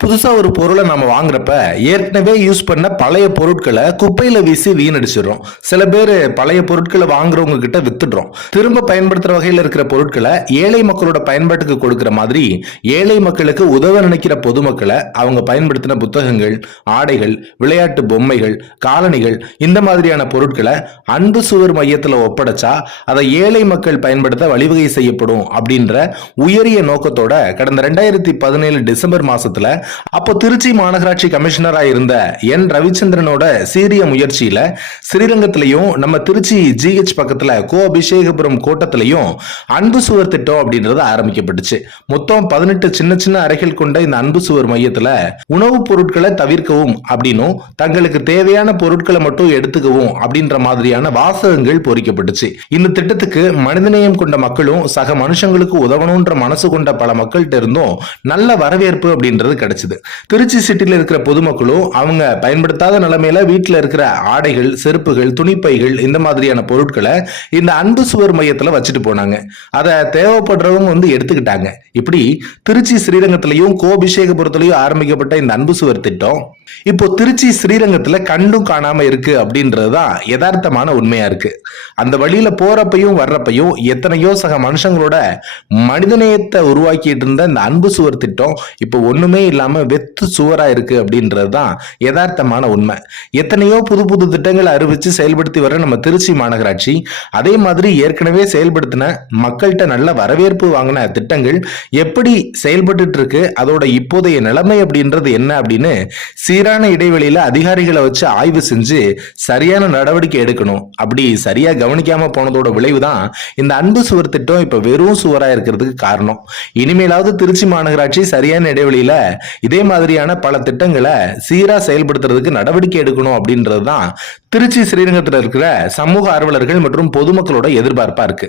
புதுசா ஒரு பொருளை நம்ம வாங்குறப்ப ஏற்கனவே யூஸ் பண்ண பழைய பொருட்களை குப்பையில வீசி வீணடிச்சிடுறோம். சில பேர் பழைய பொருட்களை வாங்குறவங்க கிட்ட வித்துடுறோம். திரும்ப பயன்படுத்துற வகையில் இருக்கிற பொருட்களை ஏழை மக்களோட பயன்பாட்டுக்கு கொடுக்கிற மாதிரி ஏழை மக்களுக்கு உதவ நினைக்கிற பொதுமக்களை அவங்க பயன்படுத்தின புத்தகங்கள், ஆடைகள், விளையாட்டு பொம்மைகள், காலணிகள் இந்த மாதிரியான பொருட்களை அன்பு சுவர் மையத்தில் ஒப்படைச்சா அதை ஏழை மக்கள் பயன்படுத்த வழிவகை செய்யப்படும் அப்படின்ற உயரிய நோக்கத்தோட கடந்த 2017 டிசம்பர் மாசத்துல அப்போ திருச்சி மாநகராட்சி கமிஷனரா இருந்த என் ரவிச்சந்திரனோட சீரிய முயற்சியில ஸ்ரீரங்கத்திலையும் நம்ம திருச்சி ஜிஹெச் பக்கத்துல கோ அபிஷேகபுரம் கோட்டத்திலையும் அன்பு சுவர் திட்டம் அப்படின்றது ஆரம்பிக்கப்பட்டுச்சு. மொத்தம் 18 சின்ன சின்ன அறைகள் கொண்ட இந்த அன்பு சுவர் மையத்துல உணவுப் பொருட்களை தவிர்க்கவும் அப்படின்னும் தங்களுக்கு தேவையான பொருட்களை மட்டும் எடுத்துக்கவும் அப்படின்ற மாதிரியான வாசகங்கள் பொறிக்கப்பட்டுச்சு. இந்த திட்டத்துக்கு மனிதநேயம் கொண்ட மக்களும் சக மனுஷங்களுக்கு உதவணும்ன்ற மனசு கொண்ட பல மக்கள்கிட்ட இருந்தும் நல்ல வரவேற்பு அப்படின்றது கிடைச்சது. திருச்சி சிட்டில இருக்கிற பொதுமக்களும் அவங்க பயன்படுத்தாத நிலைமையில வீட்டில் இருக்கிற ஆடைகள், செருப்புகள், துணிப்பைகள் இந்த மாதிரியான பொருட்களை இந்த அன்பு சுவர் மையத்துல வச்சுட்டு போனாங்க. அதை தேவைப்படுறவங்க வந்து எடுத்துக்கிட்டாங்க. இப்படி திருச்சி ஸ்ரீரங்கத்திலையும் கோபிஷேகபுரத்திலையும் ஆரம்பிக்கப்பட்ட இந்த அன்பு சுவர் திட்டம் இப்போ திருச்சி ஸ்ரீரங்கத்துல கண்டும் காணாம இருக்கு அப்படின்றதுதான் யதார்த்தமான உண்மையா இருக்கு. அந்த வழியில போறப்பையும் வர்றப்பையும் எத்தனையோ சக மனுஷங்களோட மனிதநேயத்தை உருவாக்கிட்டு இருந்த இந்த அன்பு சுவர் திட்டம் இப்போ ஒண்ணுமே இல்லாம வெத்து சுவரா இருக்கு அப்படின்றதுதான் யதார்த்தமான உண்மை. எத்தனையோ புது புது திட்டங்களை அறிவிச்சு செயல்படுத்தி வர நம்ம திருச்சி மாநகராட்சி அதே மாதிரி ஏற்கனவே செயல்படுத்தின மக்கள்கிட்ட நல்ல வரவேற்பு வாங்கின திட்டங்கள் எப்படி செயல்பட்டு இருக்கு, அதோட இப்போதைய நிலைமை அப்படின்றது என்ன அப்படின்னு சீரான இடைவெளியில அதிகாரிகளை வச்சு ஆய்வு செஞ்சு சரியான நடவடிக்கை எடுக்கணும். அப்படி சரியா கவனிக்காம போனதோட விளைவுதான் இந்த அன்பு சுவர் திட்டம் இப்ப வெறும் சுவரா இருக்கிறதுக்கு காரணம். இனிமேலாவது திருச்சி மாநகராட்சி சரியான இடைவெளியில இதே மாதிரியான பல திட்டங்களை சீரா செயல்படுத்துறதுக்கு நடவடிக்கை எடுக்கணும் அப்படின்றதுதான் திருச்சி ஸ்ரீரங்கத்தில் இருக்கிற சமூக ஆர்வலர்கள் மற்றும் பொதுமக்களோட எதிர்பார்ப்பா இருக்கு.